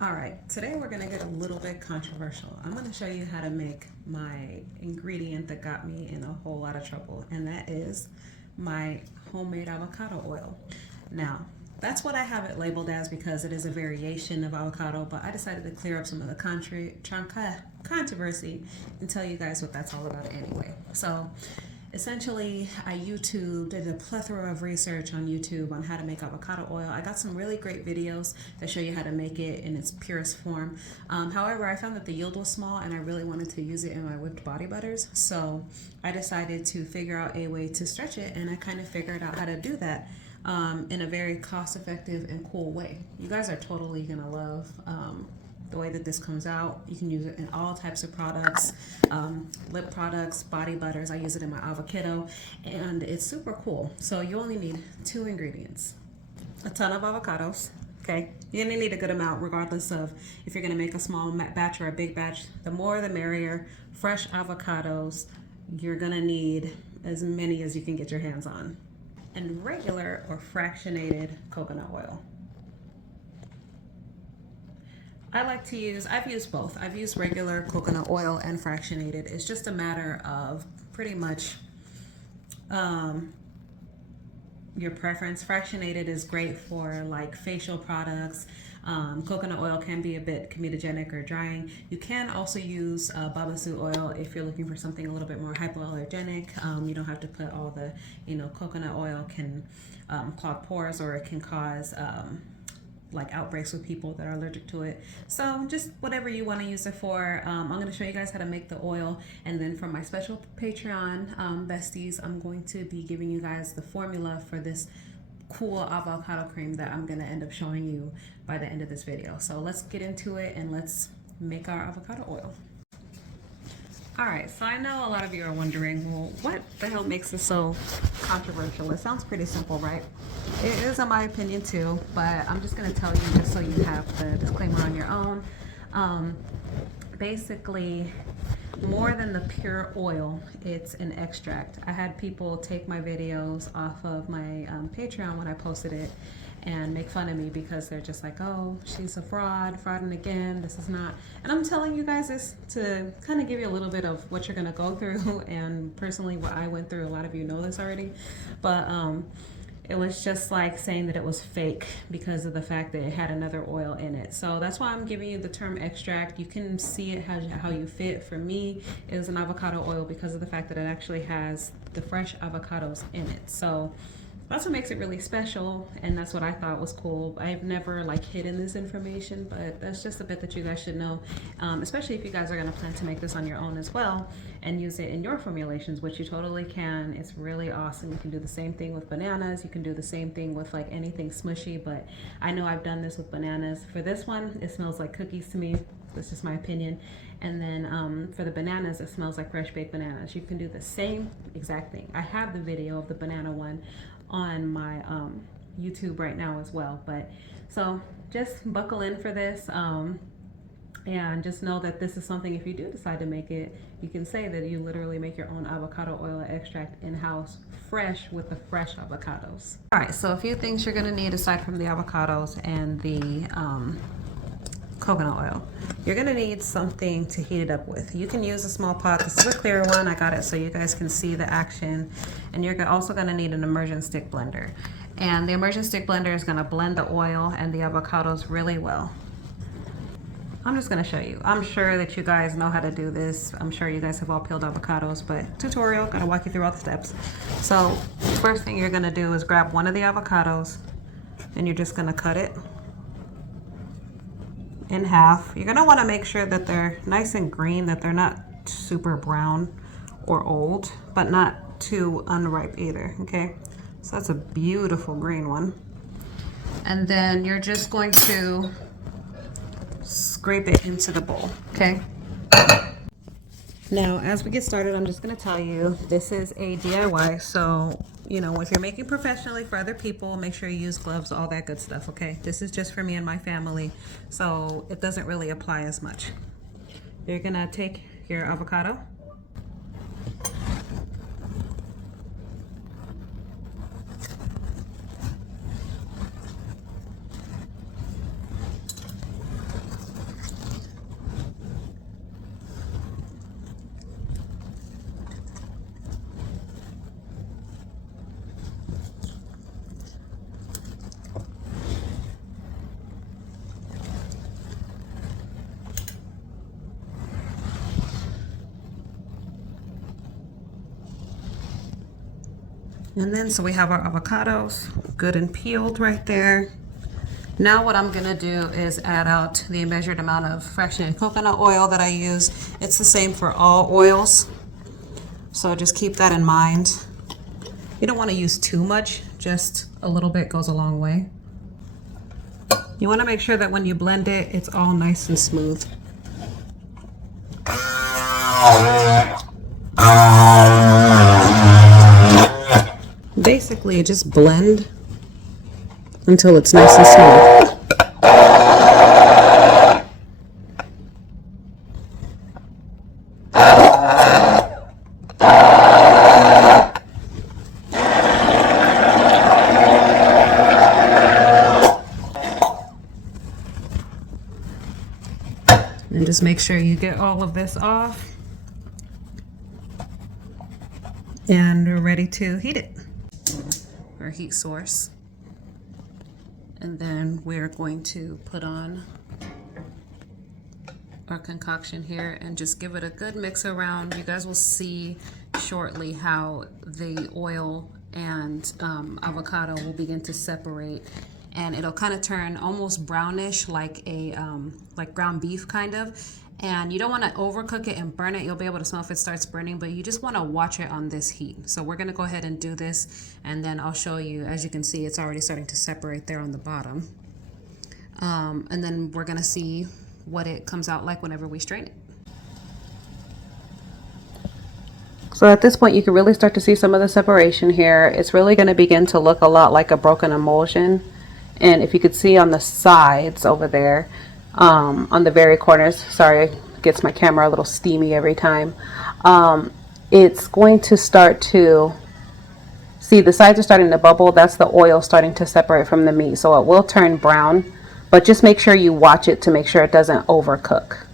All right, today we're gonna get a little bit controversial. I'm gonna show you how to make my ingredient that got me in a whole lot of trouble, and that is my homemade avocado oil. Now, that's what I have it labeled as because it is a variation of avocado, but I decided to clear up some of the controversy and tell you guys what that's all about anyway. So, essentially, I did a plethora of research on YouTube on how to make avocado oil. I got some really great videos that show you how to make it in its purest form. However, I found that the yield was small and I really wanted to use it in my whipped body butters. So I decided to figure out a way to stretch it, and I kind of figured out how to do that in a very cost effective and cool way. You guys are totally gonna love the way that this comes out. You can use it in all types of products, lip products, body butters. I use it in my avocado, and it's super cool. So you only need 2 ingredients: a ton of avocados. Okay, you're gonna need a good amount regardless of if you're gonna make a small batch or a big batch. The more the merrier. Fresh avocados, you're gonna need as many as you can get your hands on. And regular or fractionated coconut oil. I've used both. I've used regular coconut oil and fractionated. It's just a matter of pretty much your preference. Fractionated is great for like facial products. Coconut oil can be a bit comedogenic or drying. You can also use babasu oil if you're looking for something a little bit more hypoallergenic. You don't have to put all the, coconut oil can clog pores, or it can cause like outbreaks with people that are allergic to it. So just whatever you want to use it for. I'm going to show you guys how to make the oil, and then for my special Patreon besties, I'm going to be giving you guys the formula for this cool avocado cream that I'm going to end up showing you by the end of this video. So let's get into it and let's make our avocado oil. All right, so I know a lot of you are wondering, well, what the hell makes this so controversial? It sounds pretty simple, right? It is, in my opinion, too, but I'm just gonna tell you just so you have the disclaimer on your own. Basically, more than the pure oil, it's an extract. I had people take my videos off of my Patreon when I posted it and make fun of me because they're just like, oh, she's a frauding again, this is not. And I'm telling you guys this to kind of give you a little bit of what you're gonna go through, and personally what I went through. A lot of you know this already, but it was just like saying that it was fake because of the fact that it had another oil in it. So that's why I'm giving you the term extract. You can see it how you fit. For me, it was an avocado oil because of the fact that it actually has the fresh avocados in it. So that's what makes it really special, and that's what I thought was cool. I've never like hidden this information, but that's just a bit that you guys should know, especially if you guys are going to plan to make this on your own as well and use it in your formulations, which you totally can. It's really awesome. You can do the same thing with bananas. You can do the same thing with like anything smushy, but I know I've done this with bananas. For this one, it smells like cookies to me. That's just my opinion. And then for the bananas, it smells like fresh baked bananas. You can do the same exact thing. I have the video of the banana one on my YouTube right now as well. But so just buckle in for this, and just know that this is something, if you do decide to make it, you can say that you literally make your own avocado oil extract in-house, fresh, with the fresh avocados. All right, so a few things you're gonna need aside from the avocados and the coconut oil. You're gonna need something to heat it up with. You can use a small pot. This is a clear one. I got it so you guys can see the action. And you're also gonna need an immersion stick blender. And the immersion stick blender is gonna blend the oil and the avocados really well. I'm just gonna show you. I'm sure that you guys know how to do this. I'm sure you guys have all peeled avocados, but tutorial, gotta walk you through all the steps. So first thing you're gonna do is grab one of the avocados, and you're just gonna cut it in half. You're gonna wanna make sure that they're nice and green, that they're not super brown or old, but not too unripe either, okay? So that's a beautiful green one. And then you're just going to scrape it into the bowl, okay? Now, as we get started, I'm just gonna tell you, this is a DIY, so, if you're making professionally for other people, make sure you use gloves, all that good stuff, okay? This is just for me and my family, so it doesn't really apply as much. You're gonna take your avocado, And then, so we have our avocados, good and peeled right there. Now what I'm gonna do is add out the measured amount of fractionated coconut oil that I use. It's the same for all oils, so just keep that in mind. You don't wanna use too much, just a little bit goes a long way. You wanna make sure that when you blend it, it's all nice and smooth. Basically, just blend until it's nice and smooth. And just make sure you get all of this off. And we're ready to heat it. Our heat source. And then we're going to put on our concoction here and just give it a good mix around. You guys will see shortly how the oil and avocado will begin to separate, and it'll kind of turn almost brownish, like a like ground beef kind of. And you don't want to overcook it and burn it. You'll be able to smell if it starts burning, but you just want to watch it on this heat. So we're going to go ahead and do this, and then I'll show you. As you can see, it's already starting to separate there on the bottom. And then we're going to see what it comes out like whenever we strain it. So at this point, you can really start to see some of the separation here. It's really going to begin to look a lot like a broken emulsion. And if you could see on the sides over there, on the very corners, sorry, it gets my camera a little steamy every time. It's going to start to, see the sides are starting to bubble. That's the oil starting to separate from the meat. So it will turn brown, but just make sure you watch it to make sure it doesn't overcook.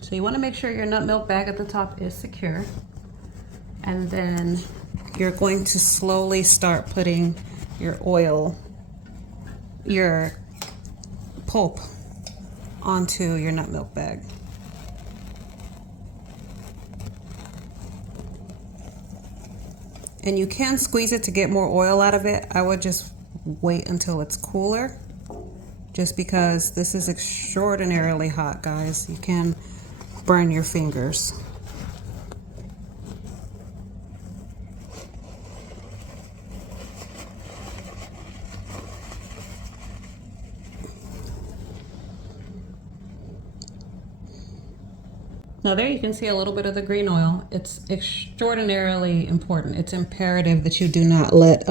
So you want to make sure your nut milk bag at the top is secure. And then you're going to slowly start putting your oil, your pulp onto your nut milk bag. And you can squeeze it to get more oil out of it. I would just wait until it's cooler, just because this is extraordinarily hot, guys. You can burn your fingers. Now there you can see a little bit of the green oil. It's extraordinarily important. It's imperative that you do not let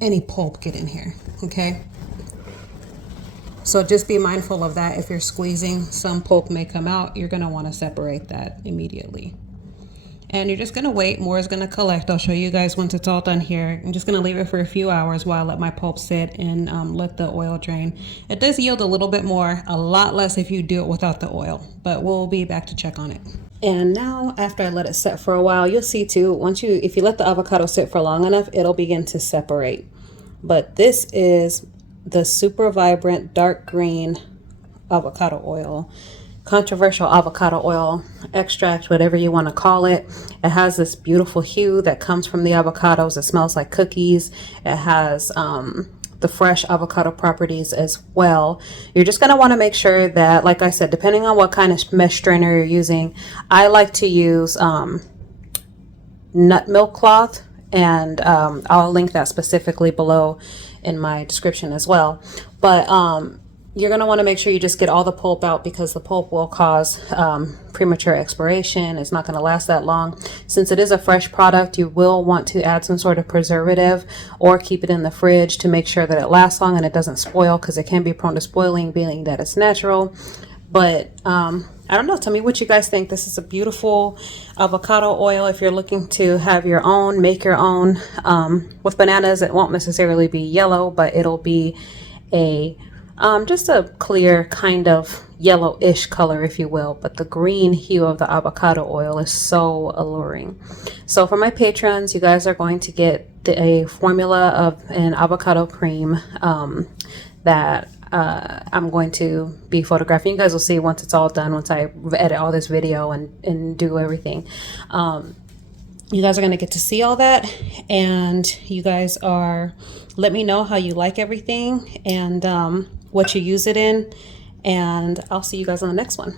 any pulp get in here, okay? So just be mindful of that. If you're squeezing, some pulp may come out. You're gonna wanna separate that immediately. And you're just gonna wait, more is gonna collect. I'll show you guys once it's all done here. I'm just gonna leave it for a few hours while I let my pulp sit and let the oil drain. It does yield a little bit more, a lot less if you do it without the oil, but we'll be back to check on it. And now after I let it set for a while, you'll see too, if you let the avocado sit for long enough, it'll begin to separate. But this is the super vibrant dark green avocado oil. Controversial avocado oil extract, whatever you want to call it. It has this beautiful hue that comes from the avocados. It smells like cookies. It has the fresh avocado properties as well. You're just going to want to make sure that, like I said, depending on what kind of mesh strainer you're using, I like to use nut milk cloth, and I'll link that specifically below in my description as well. But you're going to want to make sure you just get all the pulp out, because the pulp will cause premature expiration. It's not going to last that long. Since it is a fresh product, you will want to add some sort of preservative or keep it in the fridge to make sure that it lasts long and it doesn't spoil, because it can be prone to spoiling being that it's natural. But I don't know, tell me what you guys think. This is a beautiful avocado oil. If you're looking to have your own, make your own with bananas, it won't necessarily be yellow, but it'll be a just a clear kind of yellowish color, if you will, but the green hue of the avocado oil is so alluring. So for my patrons, you guys are going to get a formula of an avocado cream that I'm going to be photographing. You guys will see once it's all done, once I edit all this video and do everything. You guys are going to get to see all that, and you guys are, let me know how you like everything and what you use it in, and I'll see you guys on the next one.